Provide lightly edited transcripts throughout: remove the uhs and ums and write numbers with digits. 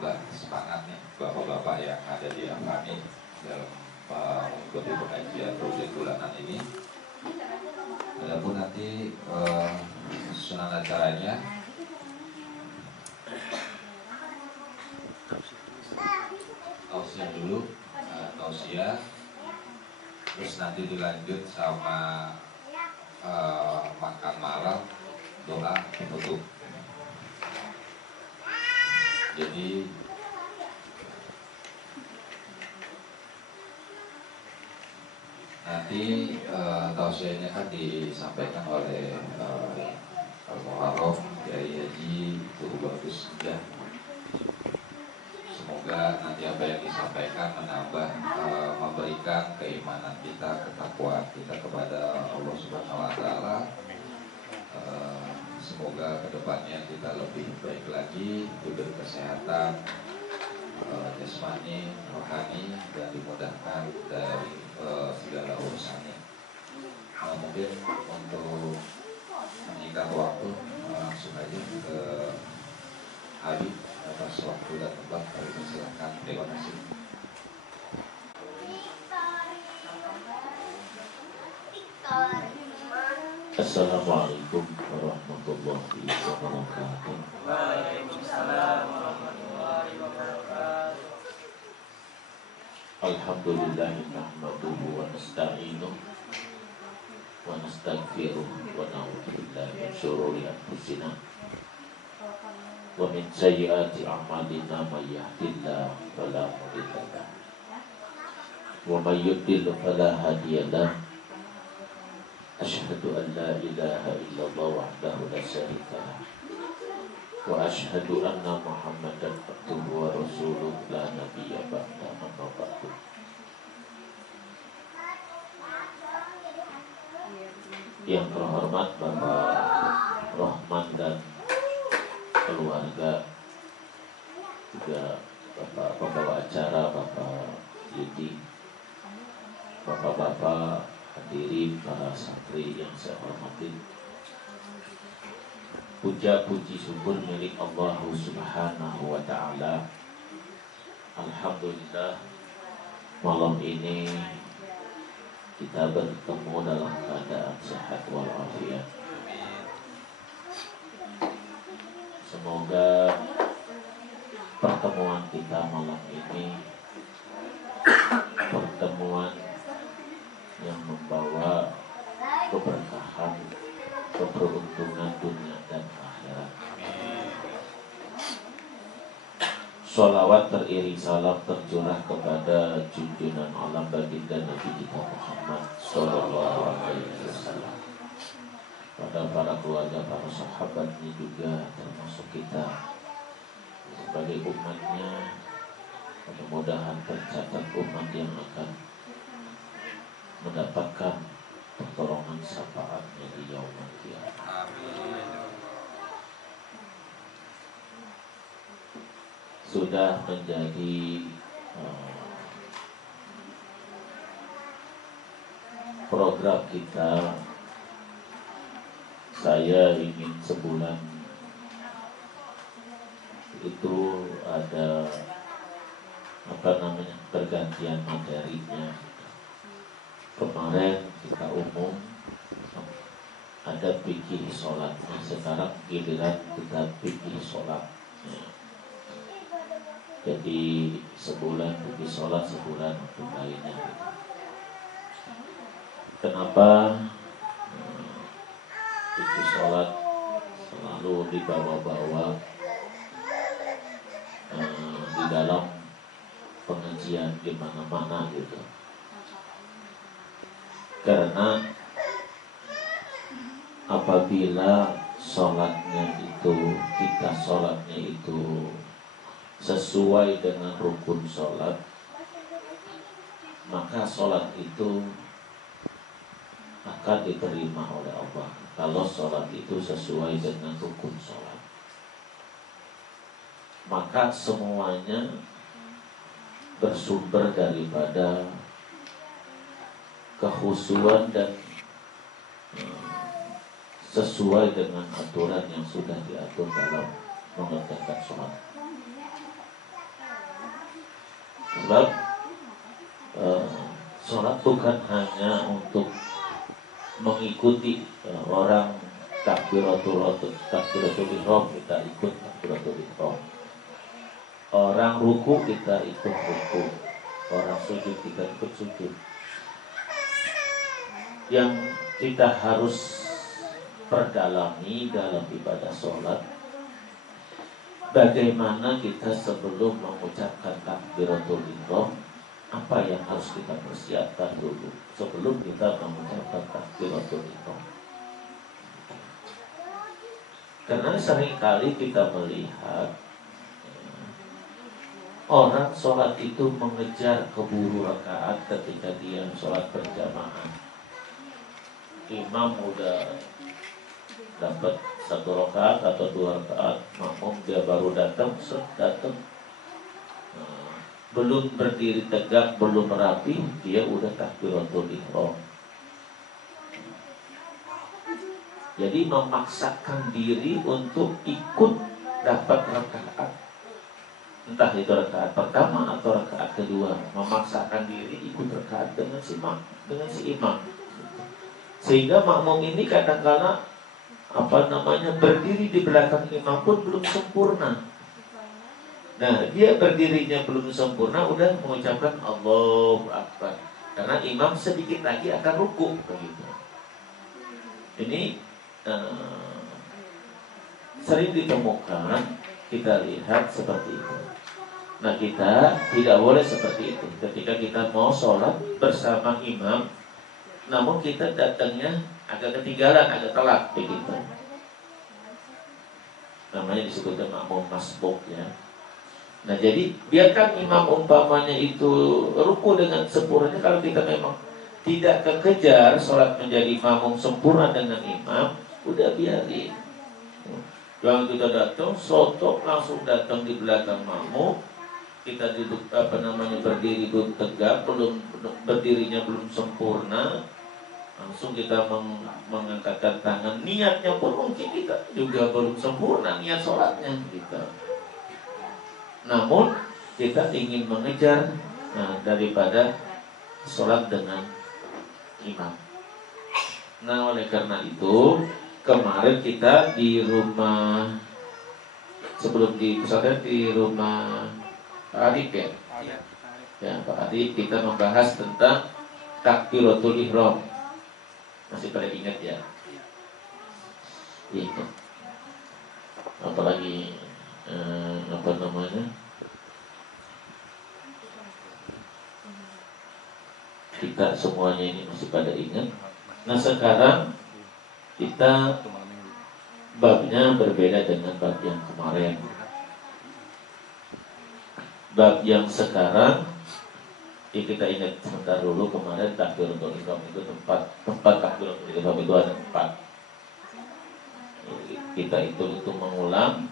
menambah semangatnya bapak-bapak yang ada di Afani dalam mengikuti pengajian rutin bulanan ini. Adapun nanti susunan acaranya tausiah dulu, tausiah, terus nanti dilanjut sama makan malam, doa penutup. Jadi nanti tausiahnya kan disampaikan oleh Al-Muharram Kiai Haji Guru Bagus ya. Semoga nanti apa yang disampaikan menambah memberikan keimanan kita, ketakwaan kita kepada Allah Subhanahu wa taala. Semoga kedepannya kita lebih baik lagi, diberi kesehatan jasmani, rohani, dan dimudahkan dari segala urusannya. Mungkin untuk menyingkat waktu langsung aja ke Habib atas waktu dan tempat. Kami persilakan. Terima kasih. Assalamualaikum warahmatullahi wabarakatuh. Waalaikumsalam warahmatullahi wabarakatuh. Alhamdulillah nahmaduhu wa nasta'inuh wa nastaghfiruh wa na'udzu billahi min syururi anfusina wa min sayyiati a'malina may yahdihillahu fala mudilla lahu wa may yudlil fala hadiya lahu. Asyhadu an la ilaha illallah wahdahu la syarika lah wa asyhadu anna Muhammadan abduhu wa rasuluh la nabiyya ba'da amma ba'du. Yang terhormat Bapak Rahman dan keluarga, juga Bapak pembawa acara, Bapak Yudi, Bapak-bapak hadirin, para santri yang saya hormati. Puja puji syukur milik Allah Subhanahu wa ta'ala. Alhamdulillah, malam ini kita bertemu dalam keadaan sehat walafiat. Semoga pertemuan kita malam ini pertemuan yang membawa keberkahan, keberuntungan dunia dan akhirat. Sholawat teriring salam tercurah kepada junjungan alam baginda Nabi kita Muhammad Sallallahu Alaihi Wasallam, pada para keluarga, para sahabatnya juga, termasuk kita sebagai umatnya. Mudah-mudahan tercatat umat yang akan mendapatkan pertolongan syafaatnya di yaumul qiyamah. Sudah menjadi program kita. Saya ingin sebulan itu ada pergantian materinya. Kemarin kita umum ada fikih sholatnya, sekarang giliran kita fikih sholat. Jadi sebulan fikih sholat, sebulan untuk lainnya. Kenapa fikih sholat selalu dibawa-bawa di dalam pengajian di mana-mana gitu? Karena apabila kita sholatnya itu sesuai dengan rukun sholat, maka sholat itu akan diterima oleh Allah. Kalau sholat itu sesuai dengan rukun sholat, maka semuanya bersumber daripada kehusuan dan sesuai dengan aturan yang sudah diatur dalam mengerjakan sholat. Sebab sholat bukan hanya untuk mengikuti orang takbiratul ihram, kita ikut takbiratul ihram. Orang ruku kita ikut ruku, orang sujud kita ikut sujud. Yang kita harus perdalami dalam ibadah sholat, bagaimana kita sebelum mengucapkan takbiratul ihram, apa yang harus kita persiapkan dulu sebelum kita mengucapkan takbiratul ihram. Karena seringkali kita melihat orang sholat itu mengejar keburu rakaat ketika dia sholat berjamaah. Imam udah dapat 1 rakaat atau 2 rakaat, makmum dia baru datang. Belum berdiri tegak, belum rapi, dia udah takbiratul ihram. Jadi memaksakan diri untuk ikut dapat rakaat, entah itu rakaat pertama atau rakaat kedua, memaksakan diri ikut rakaat dengan si imam. Sehingga makmum ini kadang-kala berdiri di belakang imam pun belum sempurna. Nah, dia berdirinya belum sempurna, udah mengucapkan Allahu Akbar, karena imam sedikit lagi akan ruku begitu. Ini sering ditemukan, kita lihat seperti itu. Nah, kita tidak boleh seperti itu. Ketika kita mau sholat bersama imam, namun kita datangnya agak ketinggalan, agak telat begitu. Namanya disebutkan makmum masbuk ya. Nah, jadi biarkan imam umpamanya itu ruku dengan sempurna. Kalau kita memang tidak kekejar sholat menjadi makmum sempurna dengan imam, udah biarin. Jangan kita datang sotok langsung datang di belakang makmum, kita duduk berdiri belum tegak, berdirinya belum sempurna, langsung kita mengangkatkan tangan, niatnya pun mungkin kita juga belum sempurna niat sholatnya gitu. Namun kita ingin mengejar daripada sholat dengan imam. Nah, oleh karena itu kemarin kita di rumah, sebelum di pesantren, di rumah Pak Adib ya? Ya, Pak Adib, kita membahas tentang takbiratul ihram. Masih pada ingat ya? Ingat. Apalagi kita semuanya ini masih pada ingat. Nah, sekarang kita babnya berbeda dengan bab yang kemarin. Bab yang sekarang kita ingat sebentar dulu, kemarin takbiratul ihram itu tempat takbiratul ihram itu ada 4. Kita itu mengulang.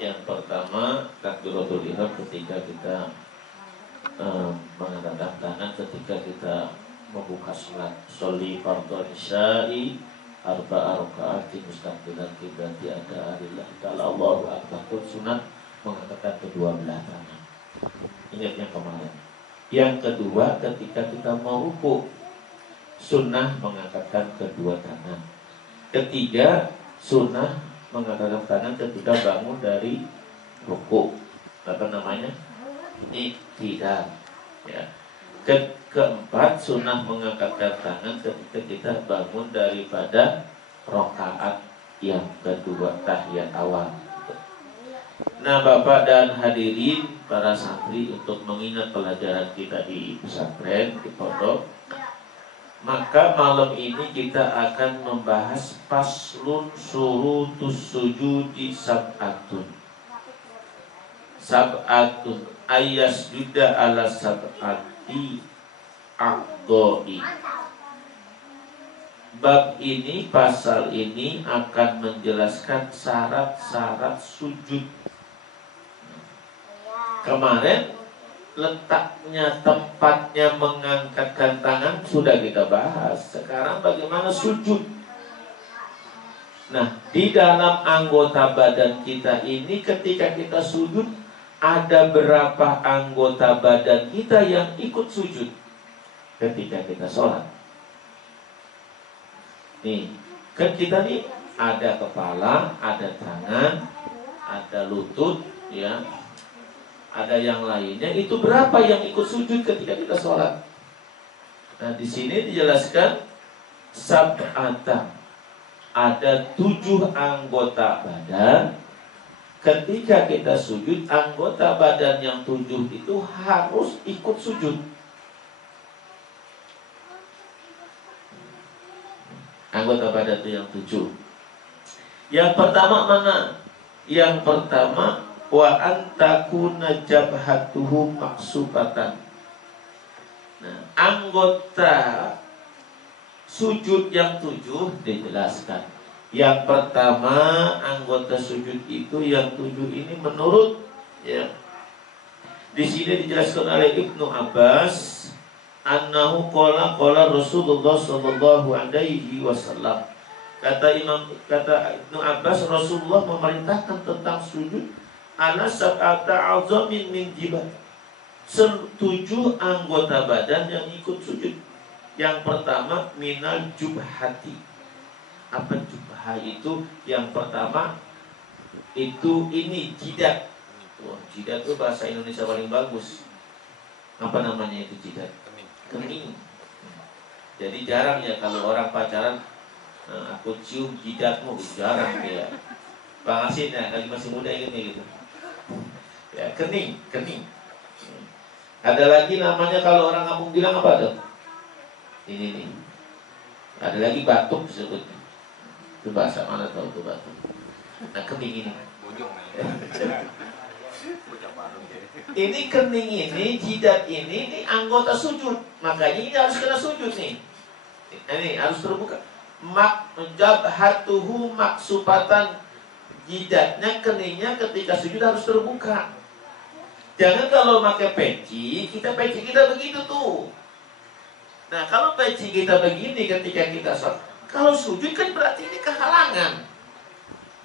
Yang pertama takbiratul ihram ketika kita mengangkat tangan ketika kita membuka sholat. Sholli fardhu isya'i arba'a raka'atin mustaqbilan qiblati ada alillah ta'ala Allahu akbar. Sunat mengangkat kedua belah tangan. Ingat yang kemarin. Yang kedua ketika kita mau ruku, sunnah mengangkatkan kedua tangan. Ketiga, sunnah mengangkatkan tangan ketika bangun dari ruku. Iktidal. Ya. Keempat, sunnah mengangkatkan tangan ketika kita bangun daripada rakaat yang kedua, tahiyat awal. Nah, Bapak dan hadirin para santri, untuk mengingat pelajaran kita di pesantren, di pondok, maka malam ini kita akan membahas faslun surutus sujudi sab'atun ayas juda ala sab'ati a'dha'i. Bab ini, pasal ini akan menjelaskan syarat-syarat sujud. Kemarin letaknya, tempatnya mengangkatkan tangan sudah kita bahas. Sekarang bagaimana sujud? Nah, di dalam anggota badan kita ini ketika kita sujud, ada berapa anggota badan kita yang ikut sujud ketika kita sholat. Nih, kan kita nih ada kepala, ada tangan, ada lutut, ya, ada yang lainnya. Itu berapa yang ikut sujud ketika kita sholat? Nah, di sini dijelaskan sab'ata, ada 7 anggota badan. Ketika kita sujud, anggota badan yang 7 itu harus ikut sujud. Anggota badan itu yang 7. Yang pertama mana? Yang pertama, wa antakuna jabhatuhu maksubatan. Nah, anggota sujud yang 7 dijelaskan. Yang pertama, anggota sujud itu yang 7 ini menurut, ya, di sini dijelaskan oleh Ibnu Abbas, annahu qala Rasulullah sallallahu alaihi wasallam. Kata Ibnu Abbas, Rasulullah memerintahkan tentang sujud ala sab'ata azamin min jibah. 7 anggota badan yang ikut sujud. Yang pertama, minal jubhati. Apa jubha itu? Yang pertama itu ini jidat. Jidat itu bahasa Indonesia paling bagus. Apa namanya itu jidat? Kening. Jadi jarang ya kalau orang pacaran, aku cium jidatmu, jarang ya. Bang Asin ya, kali masih muda ini gitu. Ya, kening. Ada lagi namanya kalau orang kampung bilang apa tuh? Ini nih. Ada lagi batuk disebut. Itu bahasa mana tahu itu batuk. Nah, kening ini. Ini kening ini, jidat ini anggota sujud. Makanya ini harus kena sujud nih. Ini harus terbuka. Jabhatuhu maksupatan, jidatnya, keningnya ketika sujud harus terbuka. Jangan kalau pakai peci kita begitu tuh. Nah, kalau peci kita begini ketika kita sholat, kalau sujud kan berarti ini kehalangan.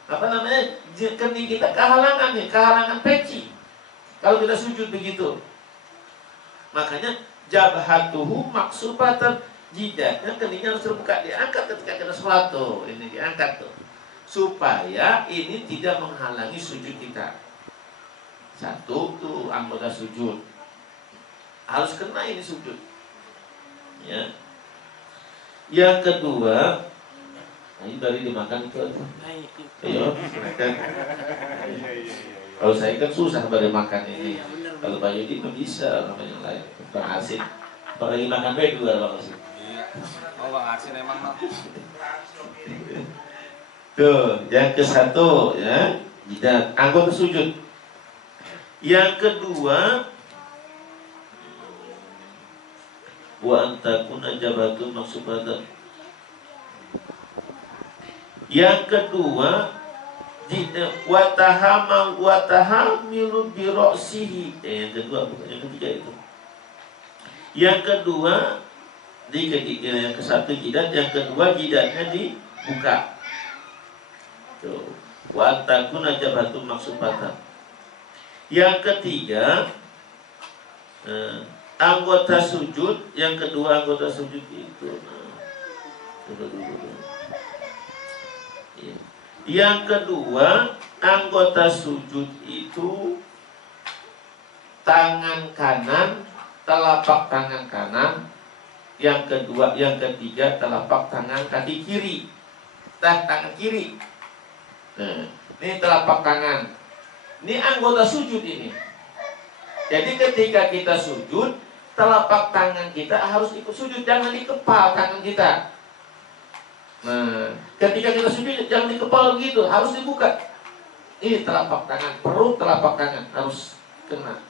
Apa namanya? Kening kita kehalangan nih, kehalangan peci. Kalau kita sujud begitu. Makanya jabhatuhu maksupatan, jidatnya, keningnya harus terbuka, diangkat ketika kita sholat tuh. Ini diangkat tuh. Supaya ini tidak menghalangi sujud kita. Satu tuh anggota sujud. Harus kena ini sujud. Ya. Yang kedua, ini dari dimakan itu. Ayo, makan. Kalau saya kan susah pada makan ini. Kalau Pak Yudi mah bisa, sama yang lain. Bang Asin, apalagi makan baik juga Bang Asin. Oh, Bang Asin emang no. Tuh, yang ke satu ya, jidat, anggota sujud. Yang kedua, wa antakuna jabatu maksubatan. Yang kedua, watahamilu biroksihi. Yang kedua, bukan yang ketiga itu. Yang kedua, yang ke satu jidat, yang kedua jidatnya dibuka. Tuh, wa antakuna jabatu maksubatan. Yang ketiga, anggota sujud, yang kedua anggota sujud itu. Yang kedua anggota sujud itu tangan kanan, telapak tangan kanan. Yang kedua, yang ketiga telapak tangan kaki kiri. Tangan kiri. Nah, ini telapak tangan. Ini anggota sujud ini. Jadi ketika kita sujud, telapak tangan kita harus ikut sujud, jangan dikepal tangan kita. Nah, ketika kita sujud jangan dikepal begitu, harus dibuka. Ini telapak tangan, perut telapak tangan harus kena.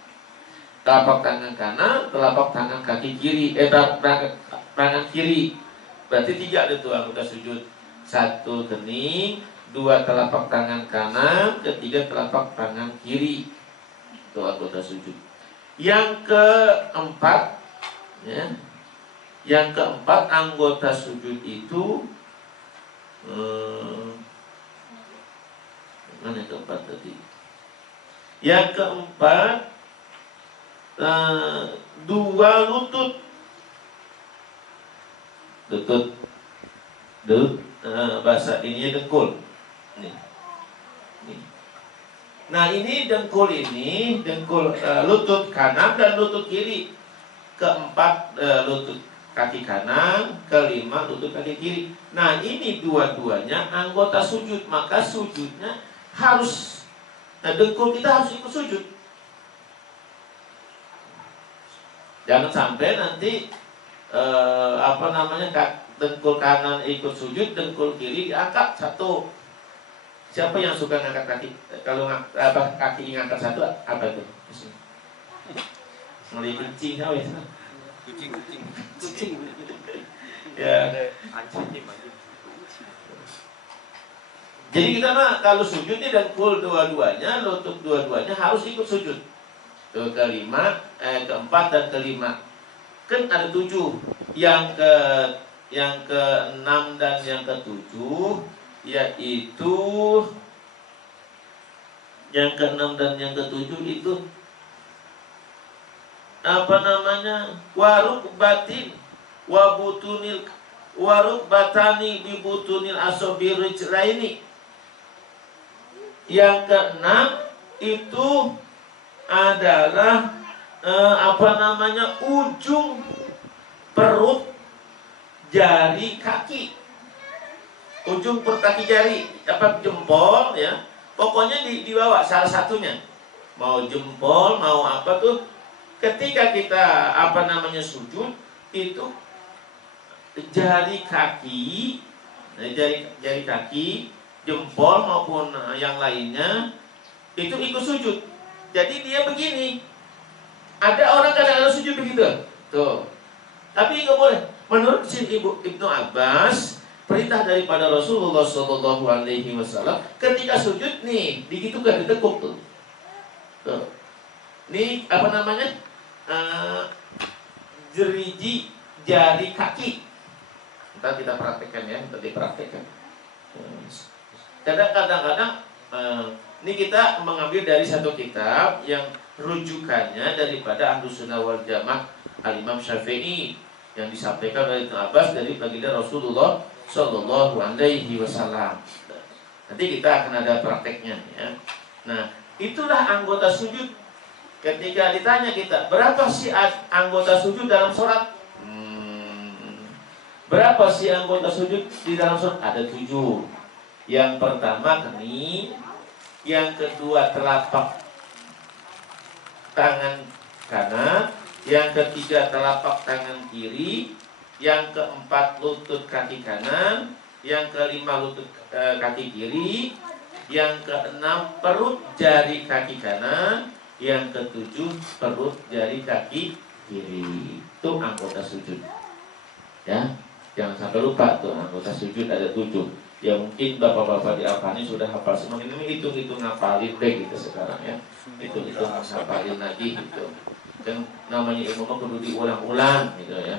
Telapak tangan kanan, telapak tangan kaki kiri, tangan kiri. Berarti 3 itu anggota sujud. 1 kening, 2 telapak tangan kanan, 3 telapak tangan kiri. Itu anggota sujud. Yang keempat, ya, yang keempat anggota sujud itu mana yang keempat tadi? Yang keempat, dua lutut. Bahasa ini dengkul. Nih. Nah ini dengkul lutut kanan dan lutut kiri. Keempat lutut kaki kanan, kelima lutut kaki kiri. Nah ini dua-duanya anggota sujud, maka sujudnya harus dengkul kita harus ikut sujud. Jangan sampai nanti dengkul kanan ikut sujud, dengkul kiri diangkat satu. Siapa yang suka ngangkat kaki? Kalau kaki ngangkat satu apa itu? Ngeli kucing apa itu? Kucing. Ya. Jadi kita kalau sujud ini dengkul dua-duanya, lutut dua-duanya harus ikut sujud. Keempat dan kelima. Kan ada 7. Yang ke-6 dan yang ke-7 yaitu yang ke-6 dan yang ke-7 itu waruk batin waruk batani bibutunil asobir rijlaini. Yang ke-6 itu adalah ujung perut jari kaki, ujung perut kaki jari, jempol ya. Pokoknya dibawa salah satunya. Mau jempol, mau apa tuh. Ketika kita sujud itu jari kaki, jari kaki, jempol maupun yang lainnya itu ikut sujud. Jadi dia begini. Ada orang kadang-kadang sujud begitu. Tuh. Tapi nggak boleh. Menurut Ibnu Abbas, perintah daripada Rasulullah SAW, ketika sujud nih, digitu kan ditekuk tuh. Tuh. Ini jeriji jari kaki. Ntar kita praktekkan ya, nanti dipraktekkan. Kadang-kadang ini kita mengambil dari satu kitab yang rujukannya daripada Ahlus Sunnah wal Jamaah Al-Imam Syafi'i yang disampaikan oleh Ibnu Abbas dari baginda Rasulullah Shallallahu Alaihi Wasallam. Nanti kita akan ada prakteknya ya. Nah, itulah anggota sujud. Ketika ditanya kita, berapa sih anggota sujud dalam sholat? Berapa sih anggota sujud di dalam sholat? Ada 7. Yang pertama keni, yang kedua telapak tangan kanan, yang ketiga telapak tangan kiri, yang keempat lutut kaki kanan, yang kelima lutut kaki kiri, yang keenam perut jari kaki kanan, yang ketujuh perut jari kaki kiri. Itu anggota sujud. Ya, jangan sampai lupa tuh anggota sujud ada 7. Ya mungkin bapak-bapak di Alfani sudah hafal semua. Ini hitung-hitung ngapalin deh gitu sekarang ya. Hitung-hitung ngapalin lagi gitu. Dan namanya ilmu mah perlu diulang-ulang gitu ya.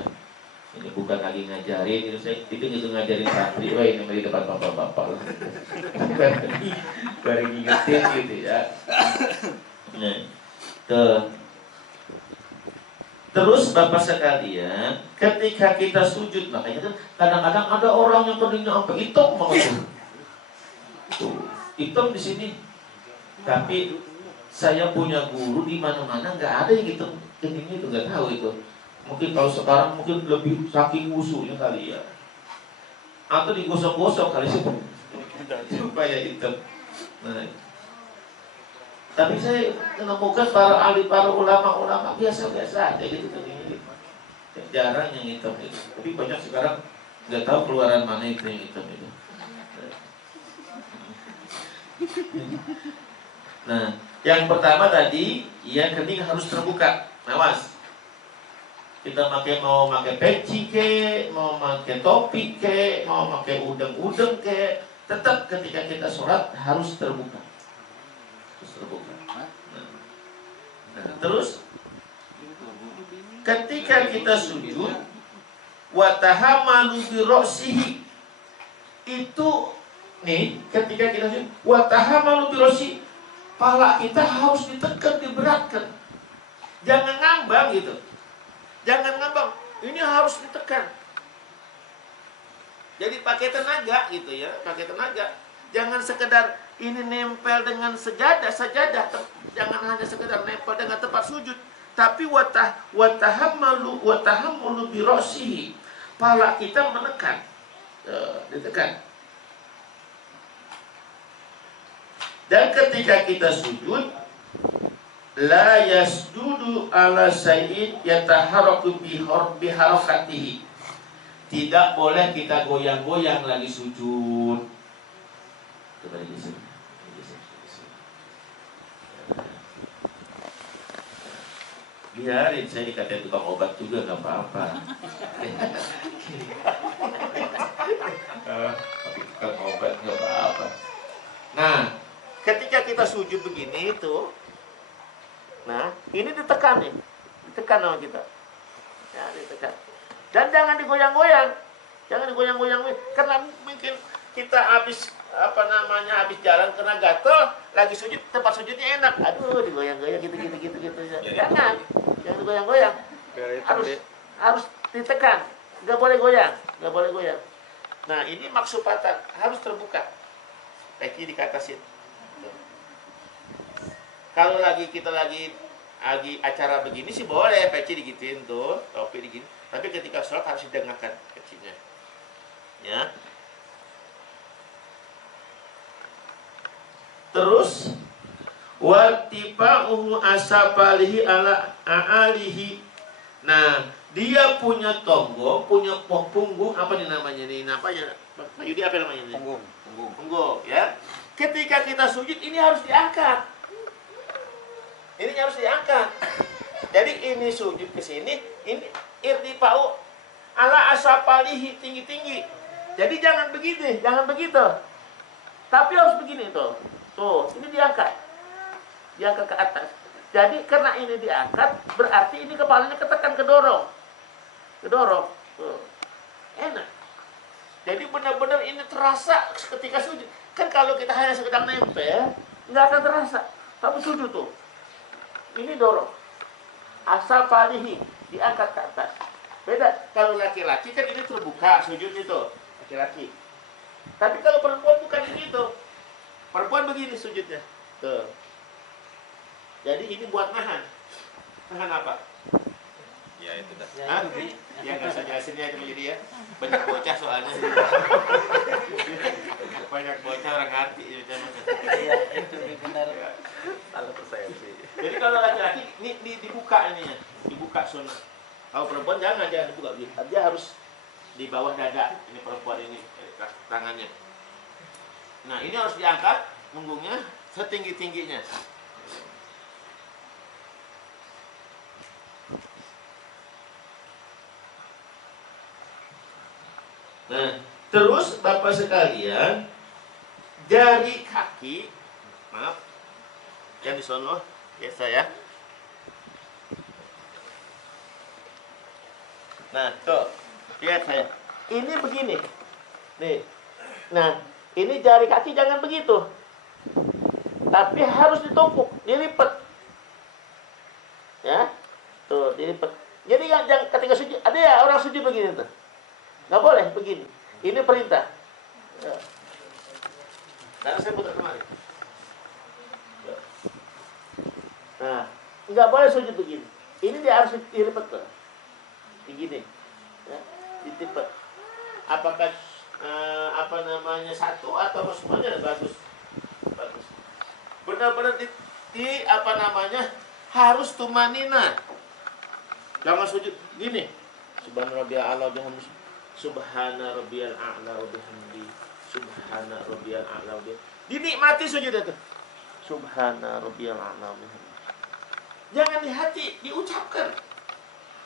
Ini bukan lagi ngajarin, itu saya itu ngajarin santri, wah ini di depan bapak-bapak lah. Baru ngingetin gitu ya. Nah, terus bapak sekalian, ketika kita sujud, makanya kan kadang-kadang ada orang yang keningnya sampai hitam banget tuh. Hitam di sini. Tapi saya punya guru di mana-mana nggak ada yang hitam keningnya itu, nggak tahu itu. Mungkin kalau sekarang mungkin lebih saking wusunya kali ya. Atau digosok-gosok kali supaya hitam. Nah, tapi saya menemukan para ahli, para ulama biasa-biasa aja gitu. Jarang yang hitam itu. Tapi banyak sekarang nggak tahu keluaran mana itu yang hitam itu. Nah, yang pertama tadi, yang kening harus terbuka. Awas. Kita mau pakai peci ke, mau pakai topi ke, mau pakai udeng-udeng ke, tetap ketika kita sholat harus terbuka. Nah, terus ketika kita sujud wa tahamalu bi ra'sihi, itu nih ketika kita sujud wa tahamalu bi ra'sihi, pala kita harus ditekan, diberatkan. Jangan ngambang gitu. Jangan ngambang. Ini harus ditekan. Jadi pakai tenaga gitu ya, pakai tenaga. Jangan sekedar ini nempel dengan sajadah. Jangan hanya sekedar nempel dengan tempat sujud, tapi watahammulu birosihi. Pala kita menekan. Ditekan. Dan ketika kita sujud, la yasjudu ala sayyid yataharraku biharakatihi. Tidak boleh kita goyang-goyang lagi sujud. Coba digeser. Biarin, saya dikatain tukang obat juga gak apa-apa. Tapi tukang obat gak apa-apa. Nah, ketika kita sujud begini itu, nah ini ditekan nih, ditekan sama kita, ya ditekan. Dan jangan digoyang-goyang, karena mungkin kita habis jalan kena gatel, lagi sujud, tempat sujudnya enak, aduh digoyang-goyang gitu. Jangan digoyang-goyang, harus ditekan, nggak boleh goyang. Nah ini maksupatan harus terbuka, peci dikatasin. Kalau kita lagi acara begini sih boleh peci digituin tuh, topi digini. Tapi ketika sholat harus didengarkan pecinya. Ya. Terus watiba'uhu asapalihi ala a'alihi. Nah, dia punya tonggo, punya punggung, apa nih namanya nih? Namanya Pak Yudi, apa namanya nih? Punggung, ya. Ketika kita sujud ini harus diangkat. Jadi ini sujud ke sini, ini irtifa'u ala asapalihi, tinggi-tinggi. Jadi jangan begitu. Tapi harus begini tuh. Tuh, ini diangkat ke atas. Jadi karena ini diangkat, berarti ini kepalanya ketekan, kedorong. Tuh. Enak. Jadi benar-benar ini terasa ketika sujud. Kan kalau kita hanya sekedar nempel, nggak akan terasa. Tapi sujud tuh. Ini dorong. Asal palihi, diangkat ke atas. Beda kalau laki-laki kan ini terbuka sujud itu, laki-laki. Tapi kalau perempuan bukan begitu. Perempuan begini sujudnya. Tuh. Jadi ini buat nahan. Nahan apa? Ya itu dah. Ya nggak usah jelasinnya itu jadi ya. Banyak bocah soalnya. Banyak bocah orang ngerti. Iya, itu benar. Salah persepsi. Jadi kalau laki-laki ini dibuka ininya, dibuka sunnah. Kalau perempuan jangan dibuka, dia harus di bawah dada. Ini perempuan ini tangannya. Nah ini harus diangkat punggungnya setinggi-tingginya. Nah terus Bapak sekalian, jari kaki, maaf, yang di sono biasa ya. Nah tuh, lihat saya. Ini begini, nih. Nah ini jari kaki jangan begitu, tapi harus ditumpuk, dilipat, ya. Tuh dilipat. Jadi yang ketika sujud, ada ya orang sujud begini tuh, nggak boleh begini. Ini perintah. Ya. Karena saya putar kemarin. Ya. Nah, nggak boleh sujud begini. Ini dia harus dilipat tuh, begini, ya, dilipat. Apakah satu atau semuanya bagus. Benar-benar harus tumanina. Jangan sujud gini. Subhana rabbiyal a'la wa bihamdi. Subhana rabbiyal a'la wa bihamdi. Subhana rabbiyal a'la wa bihamdi. Dinikmati sujud itu. Subhana rabbiyal a'la wa bihamdi. Jangan di hati, diucapkan.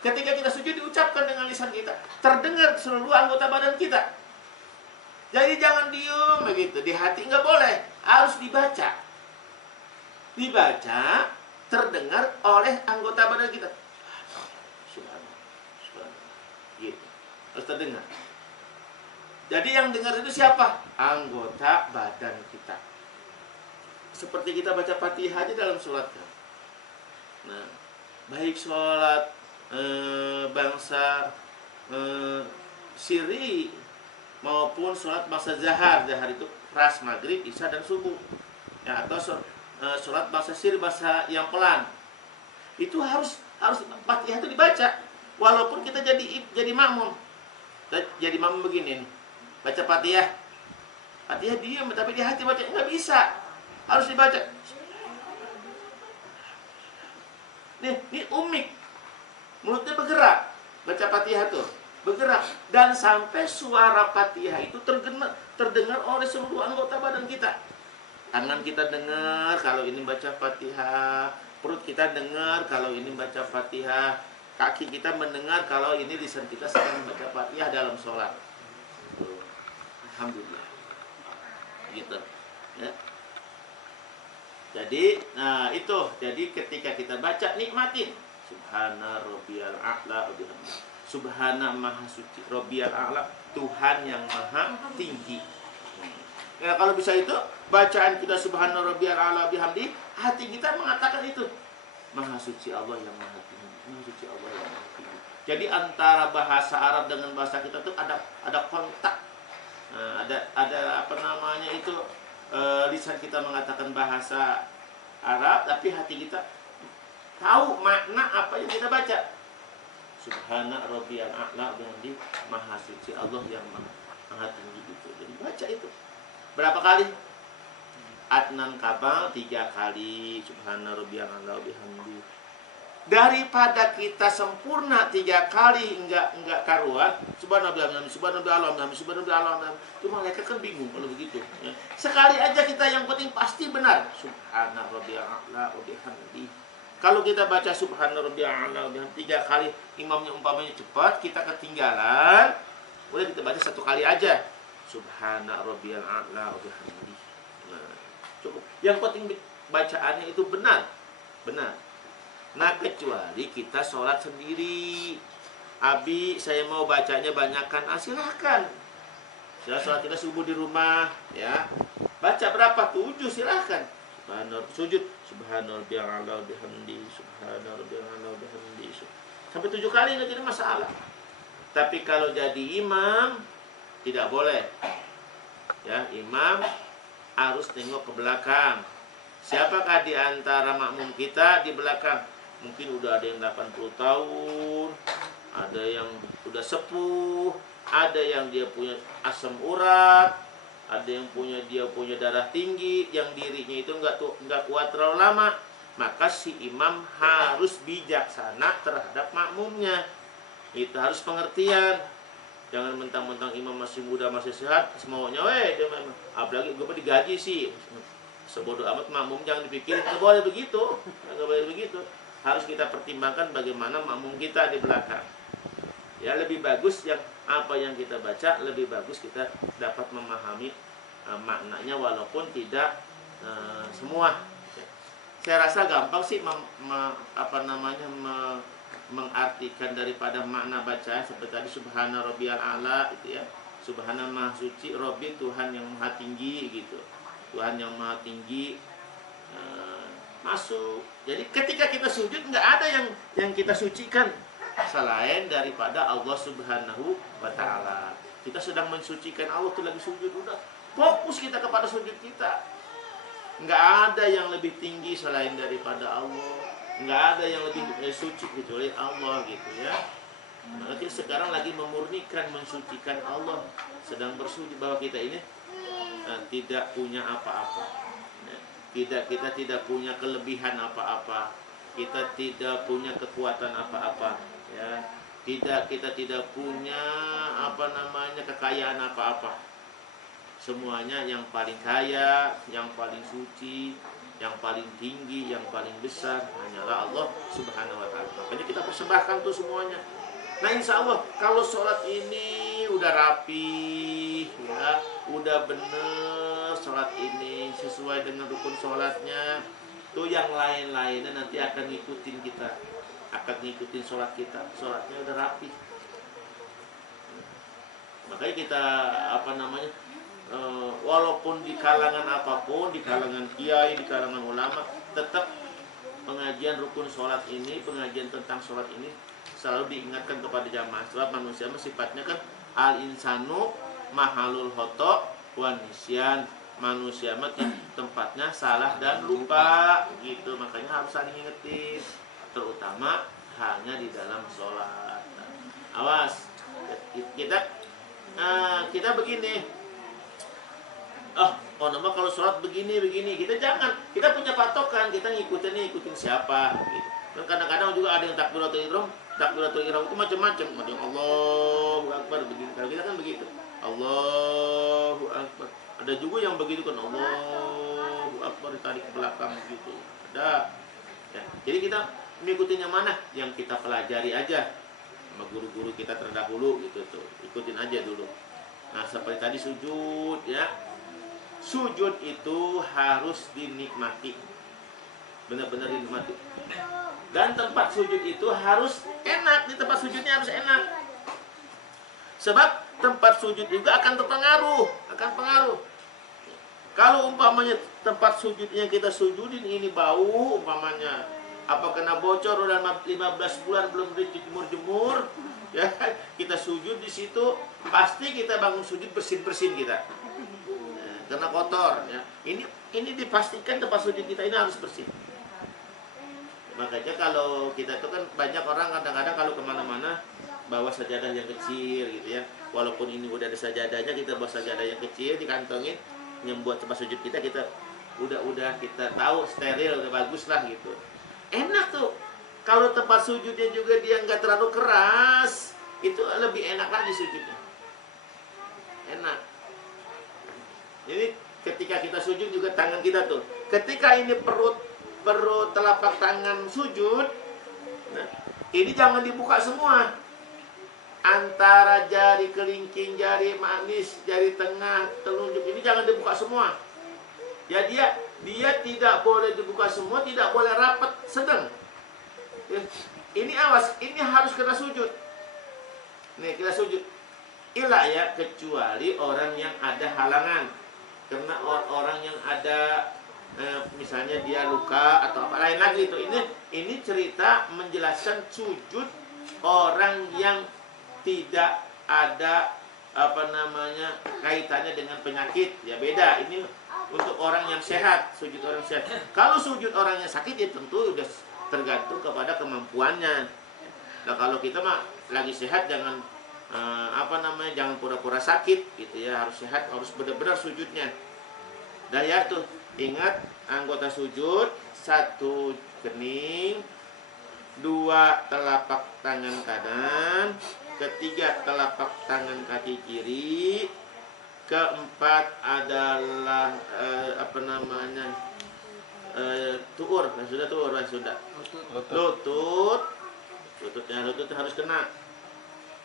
Ketika kita sujud diucapkan dengan lisan kita, terdengar seluruh anggota badan kita. Jadi jangan diem begitu, di hati nggak boleh, harus dibaca. Dibaca, terdengar oleh anggota badan kita. Subhanallah. Gitu. Harus terdengar. Jadi yang dengar itu siapa? Anggota badan kita. seperti kita baca Fatihah aja dalam sholat kan. Nah, baik sholat bangsa siri maupun sholat bangsa zahar. Zahar itu ras, maghrib, isya dan subuh. Ya, atau sholat bangsa siri, bahasa yang pelan. Itu harus Fatihah itu dibaca. Walaupun kita jadi makmum. Jadi makmum begini nih. Baca Fatihah. Fatihah diam, tapi di hati baca nggak bisa. Harus dibaca. Ini umik. Mulutnya bergerak. Baca Fatihah tuh bergerak, dan sampai suara Fatihah itu terdengar oleh seluruh anggota badan kita. Tangan kita dengar kalau ini baca Fatihah, perut kita dengar kalau ini baca Fatihah, kaki kita mendengar kalau ini lisan kita sedang membaca Fatihah dalam sholat. Alhamdulillah. Gitu. Ya. Jadi, nah itu. Jadi ketika kita baca, nikmatin. Subhana rabbiyal a'la wa bihamdihi. Subhana maha suci, rabbiyal a'la, Tuhan yang maha tinggi. Ya, kalau bisa itu, bacaan kita subhana rabbiyal a'la bihamdihi, hati kita mengatakan itu. Maha suci Allah yang maha tinggi. Maha suci Allah yang maha tinggi. Jadi antara bahasa Arab dengan bahasa kita tuh ada kontak. Nah, ada apa namanya itu, lisan kita mengatakan bahasa Arab, tapi hati kita tahu makna apa yang kita baca. Subhana rabbiyal a'la bihamdihi, maha suci Allah yang maha tinggi itu. Jadi baca itu. Berapa kali? Adnan kabal 3 kali. Subhana rabbiyal a'la bihamdihi. Daripada kita sempurna 3 kali enggak karuan, subhanallah bihamdihi, subhanallah bihamdihi, subhanallah bihamdihi. Itu malaikat kan bingung kalau begitu, ya. Sekali aja kita, yang penting pasti benar. Subhana rabbiyal a'la bihamdihi. Kalau kita baca subhana rabbiyal a'la bihamdihi 3 kali, imamnya umpamanya cepat, kita ketinggalan, udah kita baca 1 kali aja. Subhana rabbiyal a'la bihamdihi. Nah, cukup. Yang penting bacaannya itu benar. Benar. Nah, kecuali kita sholat sendiri. Abi, saya mau bacanya banyakkan. Silahkan. Sholat kita subuh di rumah, ya. Baca berapa? 7, silahkan. Sujud subhanarabbiyal a'la bihamdihi, subhanarabbiyal a'la bihamdihi. Sampai 7 kali nggak jadi masalah. Tapi kalau jadi imam tidak boleh. Ya, imam harus tengok ke belakang. Siapakah di antara makmum kita di belakang? Mungkin udah ada yang 80 tahun, ada yang udah sepuh, ada yang dia punya asam urat, ada yang dia punya darah tinggi, yang dirinya itu nggak kuat terlalu lama. Maka si imam harus bijaksana terhadap makmumnya. Itu harus pengertian. Jangan mentang-mentang imam masih muda, masih sehat, semaunya dia memang. Apalagi gue digaji sih. Sebodoh amat makmum, jangan dipikirin. Nggak boleh begitu. Nggak boleh begitu. Harus kita pertimbangkan bagaimana makmum kita di belakang. Ya, lebih bagus apa yang kita baca, lebih bagus kita dapat memahami maknanya walaupun tidak semua. Saya rasa gampang sih mengartikan daripada makna bacaan seperti tadi subhana rabbiyal a'la itu ya. Subhana maha suci, Rabbi Tuhan yang maha tinggi gitu. Tuhan yang maha tinggi masuk. Jadi ketika kita sujud nggak ada yang kita sucikan selain daripada Allah Subhanahu wa ta'ala. Kita sedang mensucikan Allah tuh lagi sujud, udah fokus kita kepada sujud kita. Nggak ada yang lebih tinggi selain daripada Allah. Nggak ada yang lebih suci kecuali Allah gitu ya. Maka kita sekarang lagi memurnikan, mensucikan Allah, sedang bersujud bahwa kita ini tidak punya apa-apa. Kita tidak punya kelebihan apa-apa. Kita tidak punya kekuatan apa-apa, ya. Kita tidak punya kekayaan apa-apa. Semuanya yang paling kaya, yang paling suci, yang paling tinggi, yang paling besar hanyalah Allah Subhanahu wa ta'ala. Makanya kita persembahkan tuh semuanya. Nah, insya Allah kalau sholat ini udah rapi, ya, udah bener sholat ini sesuai dengan rukun sholatnya, tuh yang lain-lainnya nanti akan ngikutin kita, akan ngikutin sholat kita. Sholatnya udah rapi. Makanya kita walaupun di kalangan apapun, di kalangan kiai, di kalangan ulama, tetap pengajian rukun sholat ini, pengajian tentang sholat ini selalu diingatkan kepada jamaah. Sebab manusia sifatnya kan al-insanu mahalul khoto wan nisyan. Manusia tempatnya salah dan lupa gitu, makanya harus saling ingetin, terutama hanya di dalam sholat. Awas, kita begini. Nama kalau sholat begini, kita jangan. Kita punya patokan, kita ngikutin siapa. Gitu. Dan kadang-kadang juga ada yang takbiratul ihram itu macam-macam. Ada yang Allahu Akbar begini. Kalau kita kan begitu, Allahu Akbar. Ada juga yang begitu kan, Allahu Akbar ditarik ke belakang gitu. Ada. Ya. Jadi kita mengikuti yang mana? Yang kita pelajari aja sama guru-guru kita terdahulu gitu tuh. Ikutin aja dulu. Nah, seperti tadi sujud ya. Sujud itu harus dinikmati. Benar-benar dinikmati. Dan tempat sujud itu harus enak. Di tempat sujudnya harus enak. Sebab tempat sujud juga akan terpengaruh, pengaruh. Kalau umpamanya tempat sujudnya kita sujudin ini bau umpamanya, apa kena bocor udah 15 bulan belum dijemur-jemur, ya kita sujud di situ, pasti kita bangun sujud bersin-bersin kita. Karena kotor ya. Ini dipastikan tempat sujud kita ini harus bersih. Makanya kalau kita itu kan banyak orang kadang-kadang kalau kemana-mana bawa sajadah yang kecil gitu ya. Walaupun ini udah ada sajadahnya, kita bawa sajadah yang kecil dikantongin, yang buat tempat sujud kita udah kita tahu steril, udah bagus lah gitu. Enak tuh. Kalau tempat sujudnya juga dia nggak terlalu keras, itu lebih enak lagi sujudnya. Enak. Jadi ketika kita sujud juga tangan kita tuh, ketika ini perut telapak tangan sujud, nah, ini jangan dibuka semua. Antara jari kelingking, jari manis, jari tengah, telunjuk ini jangan dibuka semua. Ya dia tidak boleh dibuka semua, tidak boleh rapat sedang. Ini awas, ini harus kita sujud. Nih kita sujud. Ilah ya, kecuali orang yang ada halangan. Karena orang yang ada misalnya dia luka atau apa lain lagi itu. Ini cerita menjelaskan sujud orang yang tidak ada kaitannya dengan penyakit, ya beda. Ini untuk orang yang sehat, sujud orang sehat. Kalau sujud orang yang sakit ya tentu udah tergantung kepada kemampuannya. Nah kalau kita mah lagi sehat jangan jangan pura-pura sakit gitu ya, harus sehat, harus benar-benar sujudnya. Dan ya tuh ingat anggota sujud, 1 kening, 2 telapak tangan kanan, 3 telapak tangan kaki kiri, 4 adalah tuur, sudah lututnya harus kena,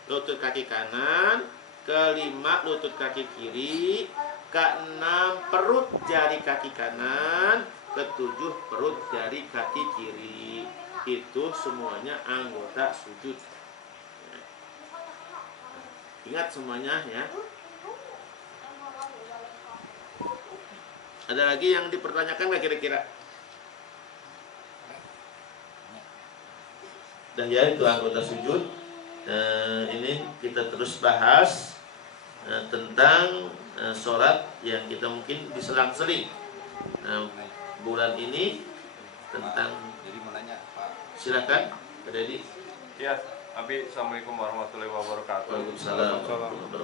lutut kaki kanan, 5 lutut kaki kiri, 6 perut jari kaki kanan, 7 perut jari kaki kiri. Itu semuanya anggota sujud. Ingat semuanya ya. Ada lagi yang dipertanyakan nggak kira-kira? Dan ya itu anggota sujud. Ini kita terus bahas tentang sholat yang kita mungkin diselang-seling bulan ini tentang. Jadi mau nanya Pak. Silakan, Pak Dedi. Ya, Abi, assalamualaikum warahmatullahi wabarakatuh. Waalaikumsalam.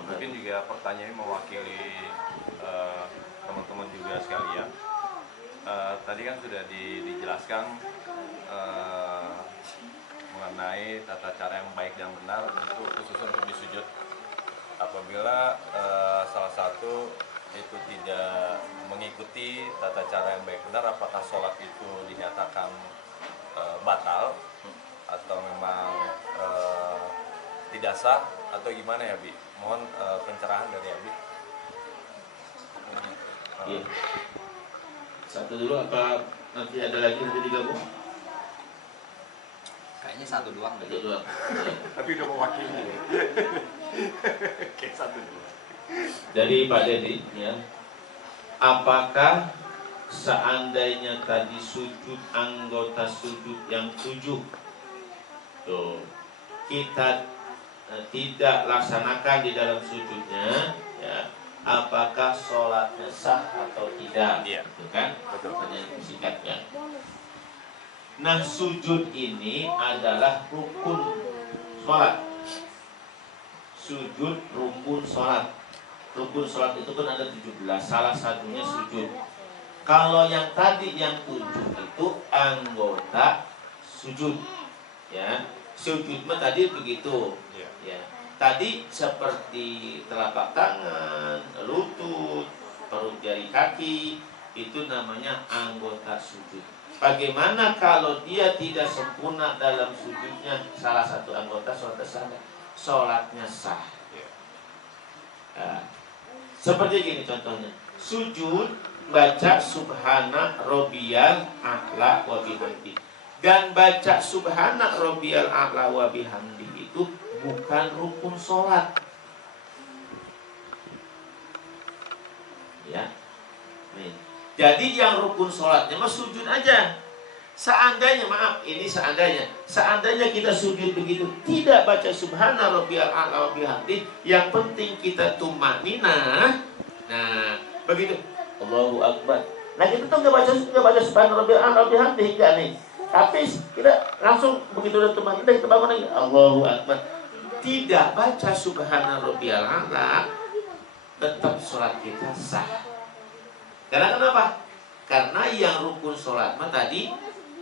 Mungkin juga pertanyaan ini mewakili teman-teman juga sekalian. Tadi kan sudah dijelaskan mengenai tata cara yang baik dan benar untuk khusus untuk di sujud. Apabila salah satu itu tidak mengikuti tata cara yang baik benar, apakah sholat itu dinyatakan batal atau memang tidak sah atau gimana ya, Bi? Mohon pencerahan dari Abi. Iya. Satu dulu apa nanti ada lagi nanti digabung? Kayaknya 1 doang deh. Satu doang. Tapi udah mewakili. Kayak 1 dulu. Dari Pak Dedi ya. Apakah seandainya tadi sujud anggota sujud yang 7 tuh kita tidak laksanakan di dalam sujudnya ya, apakah sholatnya sah atau tidak? Iya. Itu kan Betul. pertanyaan singkatnya. Nah, sujud ini adalah rukun sholat. Sujud rukun sholat. Rukun sholat itu kan ada 17, salah satunya sujud. Kalau yang tadi yang 7 itu anggota sujud, ya. Sujud mah tadi begitu, Iya. ya. Tadi seperti telapak tangan, lutut, perut jari kaki, itu namanya anggota sujud. Bagaimana kalau dia tidak sempurna dalam sujudnya, salah satu anggota sholatnya sah? Sholatnya sah. Iya. Nah, seperti gini contohnya, sujud baca subhana rabbiyal a'la wa bihamdi, dan baca subhana rabbiyal a'la wa bihamdi itu bukan rukun sholat, ya. Nih. Jadi yang rukun sholatnya mah sujud aja. Seandainya, maaf, ini seandainya kita sujud begitu, tidak baca subhana rabbiyal a'la wa bihamdi, yang penting kita tumanina. Nah, begitu. Allahu Akbar. Nah, kita tuh nggak baca subhana rabbiyal a'la wa bihamdi enggak nih. Tapi kita langsung begitu udah tumanina kita bangun lagi. Allahu Akbar. Tidak baca subhana rabbiyal a'la, tetap sholat kita sah. Karena kenapa? Karena yang rukun sholat mah tadi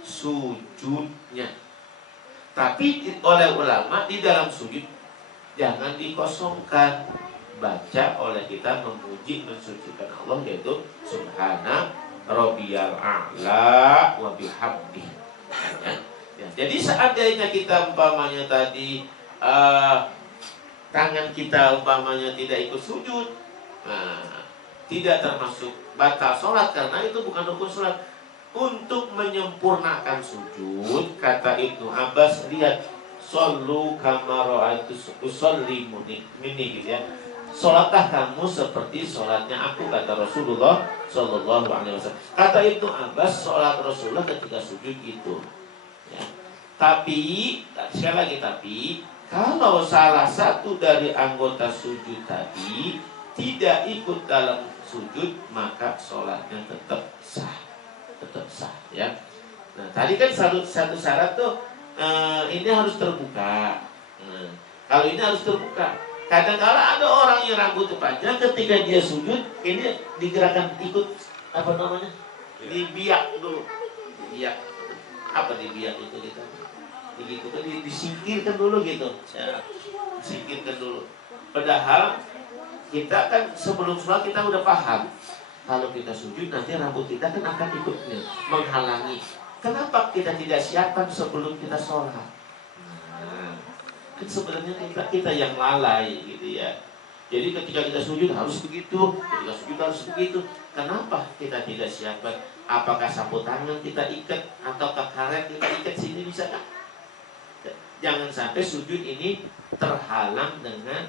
sujudnya. Tapi oleh ulama di dalam sujud jangan dikosongkan. Baca oleh kita memuji mensucikan Allah, yaitu subhana rabbiyal a'la wa bihamdi. Ya, jadi seandainya kita umpamanya tadi tangan kita umpamanya tidak ikut sujud, nah, tidak termasuk batal sholat karena itu bukan rukun sholat. Untuk menyempurnakan sujud, kata Ibnu Abbas, lihat, shollu kama ra'aitus usolli minni, gitu ya. Sholatlah kamu seperti sholatnya aku, kata Rasulullah Sallallahu Alaihi Wasallam. Kata Ibnu Abbas, sholat Rasulullah ketika sujud itu. Ya. Tapi, sekali lagi tapi, kalau salah satu dari anggota sujud tadi tidak ikut dalam sujud, maka sholatnya tetap sah. Tetap sah, ya. Nah, tadi kan satu syarat tuh ini harus terbuka. Kalau ini harus terbuka. Kadang-kala ada orang yang rambut panjang, ketika dia sujud, ini digerakkan ikut apa namanya? Dibiak dulu. Dibiak. Apa dibiak itu kita? Begitu kan disingkirkan dulu gitu. Ya. Disingkirkan dulu. Padahal kita kan sebelum sholat kita udah paham. Kalau kita sujud nanti rambut kita kan akan ikut menghalangi. Kenapa kita tidak siapkan sebelum kita sholat? Nah, kan sebenarnya kita yang lalai gitu ya. Jadi ketika kita sujud harus begitu, ketika sujud harus begitu. Kenapa kita tidak siapkan? Apakah sapu tangan kita ikat ataukah karet kita ikat sini, bisa kan? Jangan sampai sujud ini terhalang dengan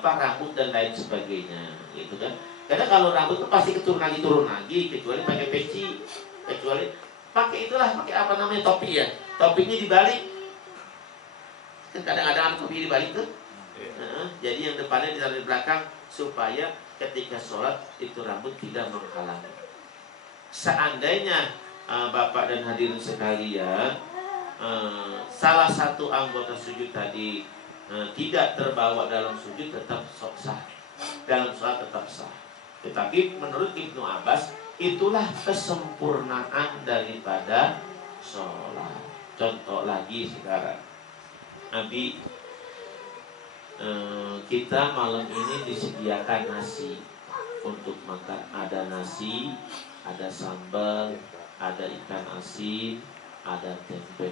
rambut dan lain sebagainya, gitu kan? Karena kalau rambut itu pasti turun lagi, kecuali pakai peci, kecuali pakai apa namanya, topi ya, topinya dibalik. Kan kadang-kadang topi dibalik tuh. Jadi yang depannya ditaruh di belakang supaya ketika sholat itu rambut tidak menghalangi. Seandainya Bapak dan hadirin sekalian, salah satu anggota sujud tadi tidak terbawa dalam sujud, tetap sah. Dalam sholat tetap sah. Tetapi menurut Ibnu Abbas, itulah kesempurnaan daripada sholat. Contoh lagi sekarang, Nabi, kita malam ini disediakan nasi untuk makan. Ada nasi, ada sambal, ada ikan asin, ada tempe.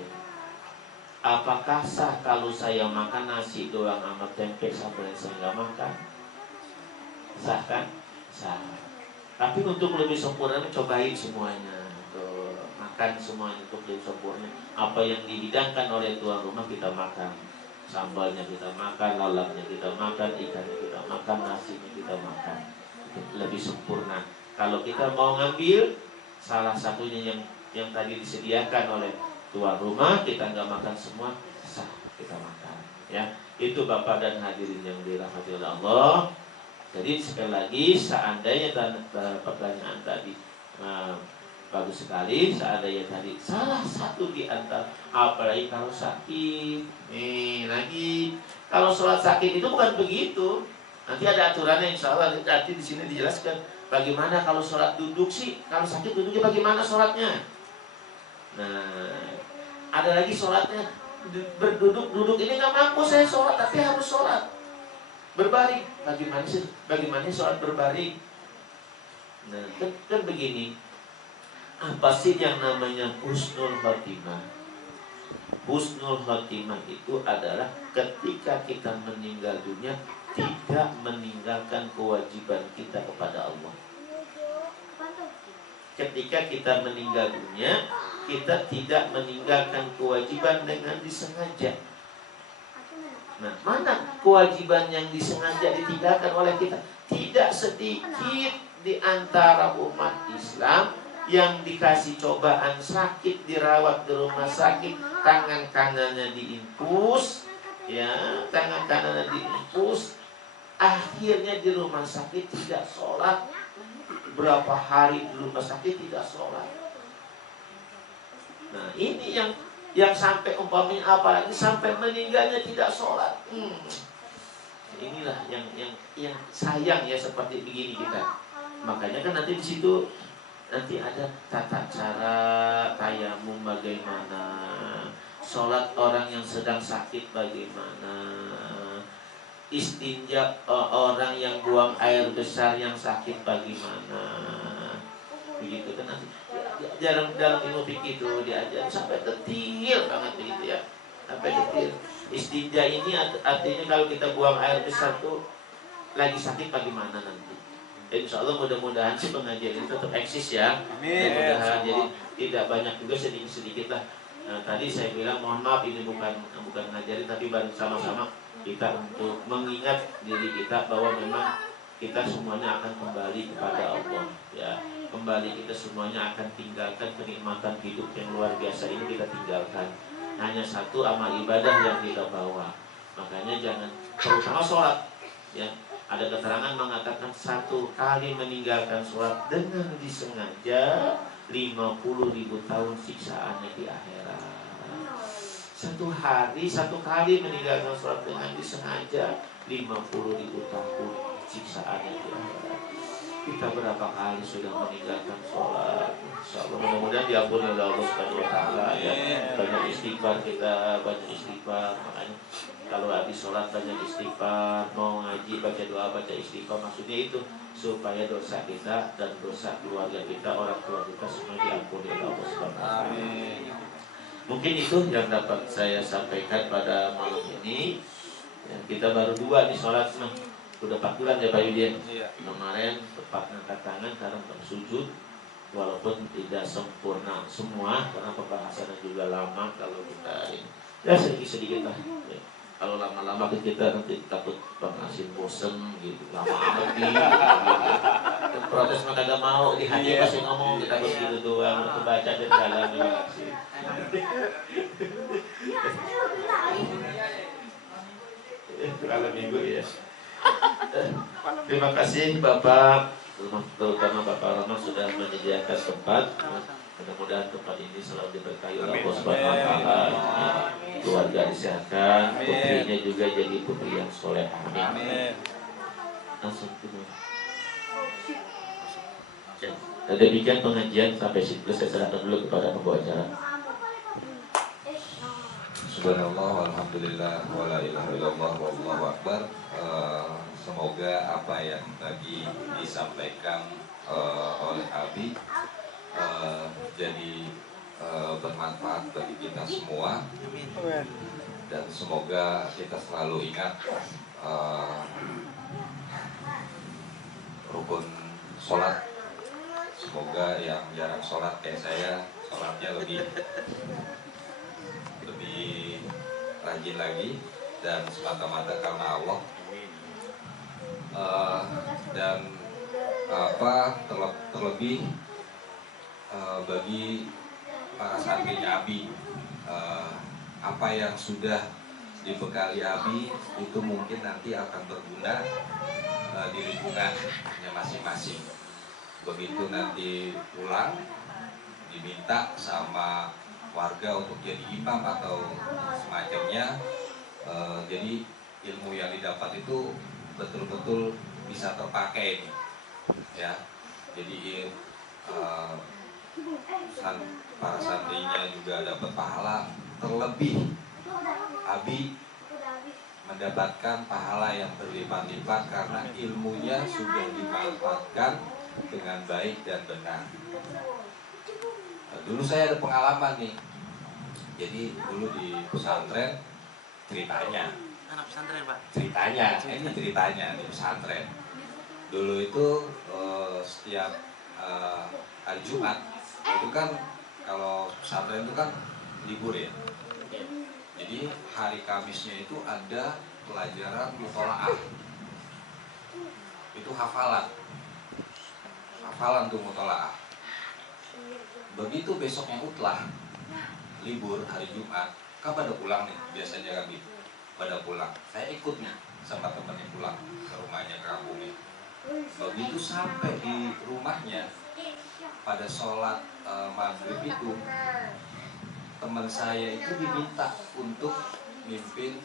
Apakah sah kalau saya makan nasi doang sama tempe, sambal yang saya nggak makan? Sah kan? Sah. Tapi untuk lebih sempurna, cobain semuanya. Makan semuanya untuk lebih sempurna. Apa yang dihidangkan oleh tuan rumah kita makan. Sambalnya kita makan, lalapnya kita makan, ikannya kita makan, nasinya kita makan. Lebih sempurna. Kalau kita mau ngambil salah satunya yang tadi disediakan oleh tuan rumah, kita nggak makan semua, sah kita makan. Ya, itu Bapak dan hadirin yang dirahmati oleh Allah. Jadi sekali lagi, seandainya pertanyaan tadi bagus sekali, seandainya tadi salah satu di antara, apalagi kalau sakit. Nih lagi, kalau sholat sakit itu bukan begitu. Nanti ada aturannya, insya Allah nanti di sini dijelaskan bagaimana kalau sholat duduk sih. Kalau sakit duduknya bagaimana sholatnya? Nah, ada lagi sholatnya berduduk ini nggak mampu saya sholat, tapi harus sholat berbaring. Bagaimana sholat berbaring? Nah, kan begini. Apa sih yang namanya husnul khotimah? Husnul khotimah itu adalah ketika kita meninggal dunia tidak meninggalkan kewajiban kita kepada Allah. Ketika kita meninggal dunia, kita tidak meninggalkan kewajiban dengan disengaja. Nah, mana kewajiban yang disengaja ditinggalkan oleh kita? Tidak sedikit di antara umat Islam yang dikasih cobaan sakit, dirawat di rumah sakit, tangan kanannya diinfus, ya, tangan kanannya diinfus, akhirnya di rumah sakit tidak sholat, berapa hari di rumah sakit tidak sholat. Nah, ini yang sampai umpamanya apalagi sampai meninggalnya tidak sholat. Inilah yang sayang ya, seperti begini kita. Makanya kan nanti di situ nanti ada tata cara tayamum bagaimana, sholat orang yang sedang sakit bagaimana, istinja orang yang buang air besar yang sakit bagaimana, begitu kan nanti. Dalam ilmu fikih itu diajar sampai detail banget begitu ya, sampai detail. Istinja ini artinya kalau kita buang air besar tuh lagi sakit bagaimana nanti. Insya Allah mudah-mudahan sih pengajian ini tetap eksis ya. Mudah-mudahan jadi tidak banyak juga, sedikit-sedikit lah. Nah, tadi saya bilang mohon maaf ini bukan ngajarin, tapi bareng sama-sama kita untuk mengingat diri kita bahwa memang kita semuanya akan kembali kepada Allah ya. Kembali kita semuanya akan tinggalkan kenikmatan hidup yang luar biasa ini, kita tinggalkan. Hanya satu amal ibadah yang kita bawa. Makanya jangan, terutama sholat ya. Ada keterangan mengatakan 1 kali meninggalkan sholat dengan disengaja 50.000 tahun siksaannya di akhirat. 1 hari 1 kali meninggalkan sholat dengan disengaja 50.000 tahun siksaannya di akhirat. Kita berapa kali sudah meninggalkan sholat? Insyaallah mudah-mudahan diampuni oleh Allah Subhanahu wa taala ya. Banyak istighfar kita, banyak istighfar. Makanya kalau habis sholat banyak istighfar, mau ngaji baca doa baca istighfar. Maksudnya itu supaya dosa kita dan dosa keluarga kita, orang tua kita semua diampuni oleh Allah Subhanahu wa taala. Mungkin itu yang dapat saya sampaikan pada malam ini. Ya, kita baru 2 nih sholat mah. Udah 4 bulan ya Pak Yudin. Kemarin tepat ngangkat tangan, sekarang bersujud. Walaupun tidak sempurna semua karena pembahasannya juga lama. Kalau kita ini ya sedikit-sedikit lah ya. Kalau lama-lama kita nanti takut Bang Asin bosen gitu, lama amat gitu. Protes mah kagak mau, di hati masih ngomong, kita harus gitu doang, kebaca dan jalan. Kalau minggu ya. Terima kasih Bapak, terutama Bapak Rono sudah menyediakan tempat. Mudah-mudahan tempat ini selalu diberkahi oleh Allah Subhanahu wa taala. Keluarga disehatkan, putrinya juga jadi putri yang soleh. Amin. Langsung dan demikian pengajian sampai sini. Saya serahkan dulu kepada pembawa acara. Subhanallah, walhamdulillah, wala ilaha illallah, wallahu akbar. Semoga apa yang tadi disampaikan oleh Abi jadi bermanfaat bagi kita semua. Dan semoga kita selalu ingat rukun sholat. Semoga yang jarang sholat kayak saya, sholatnya lebih rajin lagi. dan semata-mata karena Allah. Dan terlebih bagi para santrinya Abi, apa yang sudah dibekali Abi itu mungkin nanti akan berguna di lingkungannya masing-masing. Begitu nanti pulang diminta sama warga untuk jadi imam atau semacamnya, jadi ilmu yang didapat itu betul-betul bisa terpakai nih, ya. Jadi para santrinya juga dapat pahala, terlebih Abi mendapatkan pahala yang berlipat-lipat karena ilmunya sudah dimanfaatkan dengan baik dan benar. Dulu saya ada pengalaman nih. Jadi dulu di pesantren ceritanya. Anak pesantren, Pak. Ini ceritanya di pesantren. Dulu itu setiap hari Jumat itu kan kalau pesantren itu kan libur ya. Jadi hari Kamisnya itu ada pelajaran mutolaah. Itu hafalan tuh mutolaah. Begitu besoknya utlah, libur hari Jumat, kan pada pulang nih biasanya kan gitu. Pada pulang, saya ikut nih sama temennya pulang ke rumahnya, ke kampungnya. Begitu sampai di rumahnya, pada sholat maghrib itu, teman saya itu diminta untuk mimpin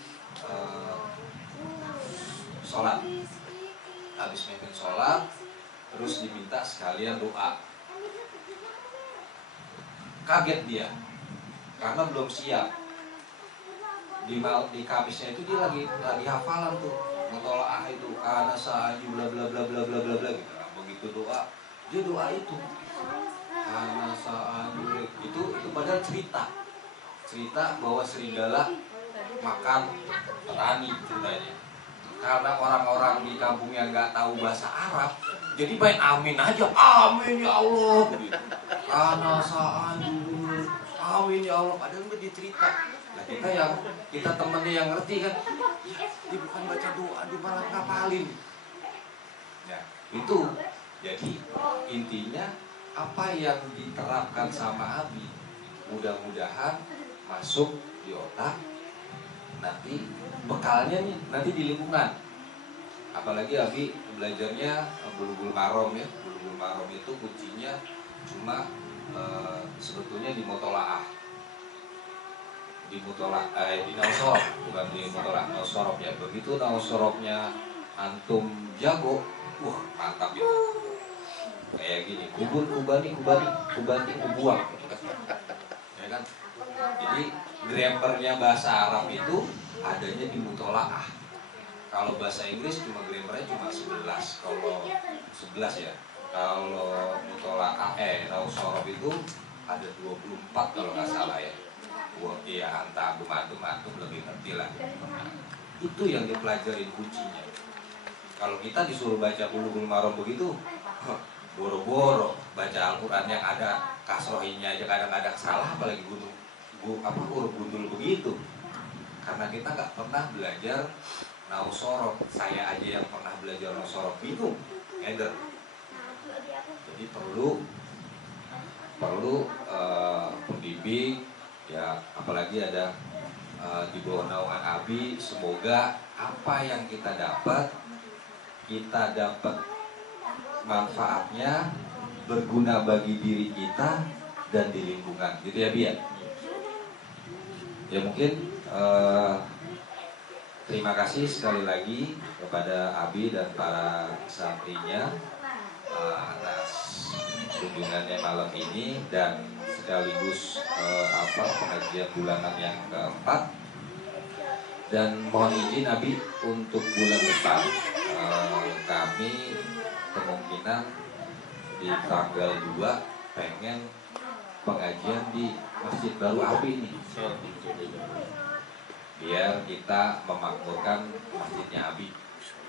sholat. Habis mimpin sholat, terus diminta sekalian doa. Kaget dia, karena belum siap. Di Kamisnya itu dia lagi hafalan tuh mutolaah itu, karena sa'aju bla bla bla bla bla bla bla gitu. Nah, begitu doa, dia doa itu karena sa'aju itu padahal cerita bahwa serigala makan petani ceritanya. Karena orang-orang di kampung yang nggak tahu bahasa Arab, jadi main amin aja, amin ya Allah begitu. Karena sa'aju, amin ya Allah, padahal udah dicerita. Nah, kita temennya yang ngerti kan, ya, dia bukan baca doa, dia malah ngapalin. Ya, itu. Jadi intinya apa yang diterapkan sama Abi mudah-mudahan masuk di otak, nanti bekalnya nih nanti di lingkungan. Apalagi Abi belajarnya Bulughul Maram ya. Bulughul Maram itu kuncinya cuma sebetulnya di mutolaah. Di nausorob, bukan di mutolaah, nausorob ya. Begitu nausorobnya antum jago, mantap ya. Kayak gini, kubur kubani kubuang, ya kan? Jadi grammarnya bahasa Arab itu adanya di mutolaah. Kalau bahasa Inggris cuma grammarnya cuma 11. Kalau 11 ya. Kalau mutolaah nausorob itu ada 24 kalau nggak salah ya. Ya antum lebih ngerti lah. Itu yang dipelajarin kuncinya. Kalau kita disuruh baca Bulughul Maram begitu, boro-boro baca Al-Quran yang ada kasrohinya aja kadang-kadang salah, apalagi huruf gundul begitu. Karena kita nggak pernah belajar nausorob. Saya aja yang pernah belajar nausorob bingung, ngeder. Jadi perlu pembimbing ya, apalagi ada di bawah naungan Abi. Semoga apa yang kita dapat manfaatnya berguna bagi diri kita dan di lingkungan, gitu ya Bi ya. Ya mungkin terima kasih sekali lagi kepada Abi dan para santrinya atas kunjungannya malam ini dan sekaligus pengajian bulanan yang keempat. Dan mohon izin Abi untuk bulan depan kami kemungkinan di tanggal 2 pengen pengajian di Masjid Baru Abi nih, biar kita memakmurkan masjidnya Abi.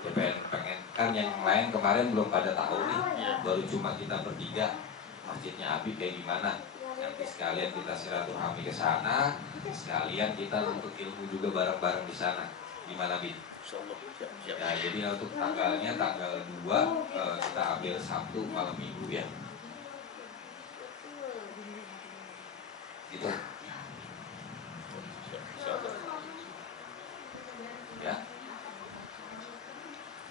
Ya pengen kan yang lain kemarin belum pada tahu nih, baru cuma kita bertiga masjidnya Abi kayak gimana. Nanti sekalian kita silaturahmi ke sana, sekalian kita untuk ilmu juga bareng-bareng di sana. Gimana Bi? Insyaallah siap. Ya, jadi untuk tanggalnya tanggal 2 kita ambil Sabtu malam Minggu ya. Gitu. Insyaallah. Ya.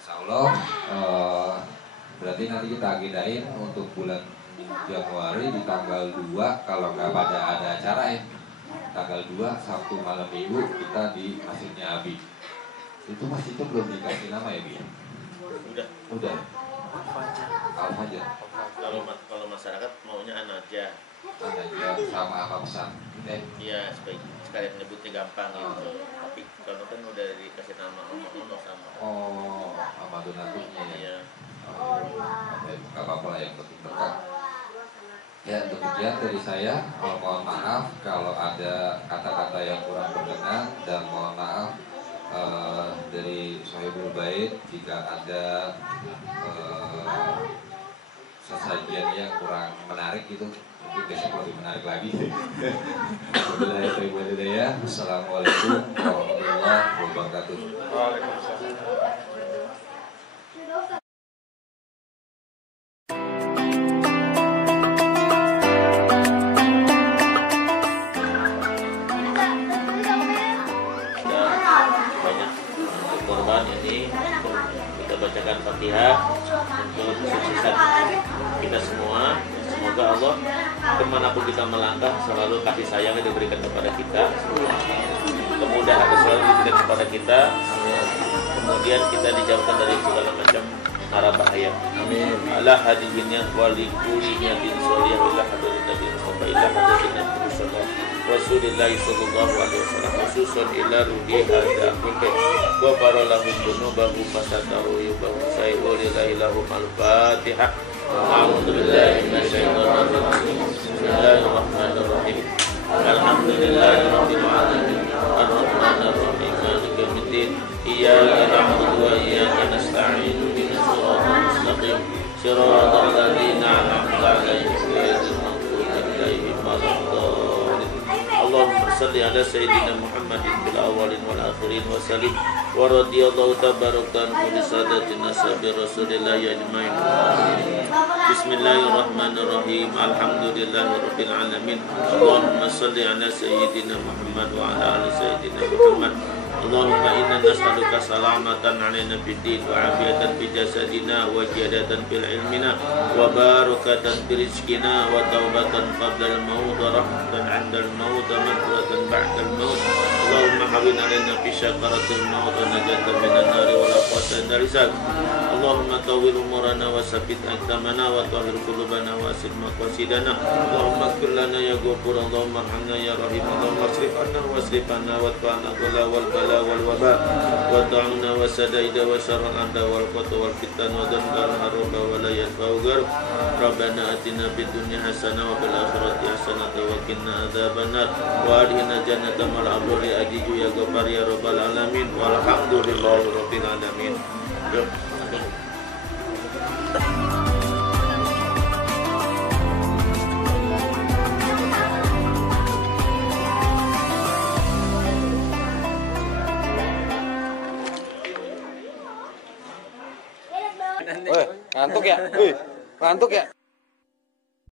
Insya Allah berarti nanti kita agendain untuk bulan Januari di tanggal 2 kalau nggak ada acara ya. Tanggal 2 Sabtu malam Minggu kita di masjidnya Abi. Itu masjidnya belum dikasih nama ya Bi? Udah. Al-Fajar. Kalau masyarakat maunya Anaja. Anaja sama Amamsan. Iya, sekalian nyebutnya gampang gitu. Tapi kalau kan udah dikasih nama Ono sama. Oh, Amadun Atumnya ya. Iya. Gak apa-apa lah, yang penting berkah. Ya, demikian dari saya. Mohon maaf kalau ada kata-kata yang kurang berkenan, dan mohon maaf dari Sohibul Bait jika ada sesajian yang kurang menarik gitu. Mungkin besok lebih menarik lagi. Assalamualaikum warahmatullahi wabarakatuh. Korban ini kita bacakan Fatihah untuk kesuksesan kita semua. Semoga Allah kemanapun kita melangkah selalu kasih sayang yang diberikan kepada kita semua. Kemudahan selalu diberikan kepada kita. Kemudian kita dijauhkan dari segala macam mara bahaya. Amin. Ala hadihinnya walikulinya bin soliyah ila hadirin Nabi Mustafa ila hadirin Nabi Mustafa Rasulullah sallallahu alaihi wasallam khususan ila ruhi hadza kulli wa baralahum dunubahu fasataru yubahu sayyul ilahum al-fatihah. A'udzu billahi minasyaitonir rajim. Bismillahirrahmanirrahim. Alhamdulillahirabbil alamin. Arrahmanir rahim. Maliki yaumiddin. Iyyaka na'budu wa iyyaka nasta'in. Ihdinas siratal mustaqim. Siratal ladzina an'amta 'alaihim ghairil maghdubi 'alaihim waladdallin. Allahumma shalli ala sayyidina Muhammadin fil awwalin wal akhirin wa sallim wa radiyallahu tabaraka an kulli sadatin nasabi Rasulillah ajmain. Bismillahirrahmanirrahim. Alhamdulillahirabbil alamin. Allahumma shalli ala sayyidina Muhammad wa ala ali sayyidina Muhammad. Allahumma inna nas'aluka salamatan 'alaina fid din wa 'afiyatan fi jasadina wa ziyadatan fil ilmina wa barakatan fi rizqina wa taubatan qabla al-maut wa rahmatan 'inda al-maut wa maghfiratan ba'da al-maut. Allahumma hawwin 'alaina fi syakaratil maut wa najatan minan nari wa laqatan darisat. Allahumma tawwil umurana wa sabbit aqdamana wa tahhir qulubana wa asil maqasidana. Allahumma ighfir lana ya ghafur. Allahumma arhamna ya rahim. Allahumma asrif anna wa tfa'na wal bala wal waba wa ta'una wa sadaida wa syarral anda wal qata wal fitan wa dhanbal haruba wa la yanfa'u gar. Rabbana atina fid dunya hasanah wa fil akhirati hasanah wa qina adzabannar wa adkhilna jannata mal abrari ajiju ya ghafar ya rabbal alamin walhamdulillahi rabbil alamin. Ngantuk ya? Ngantuk ya?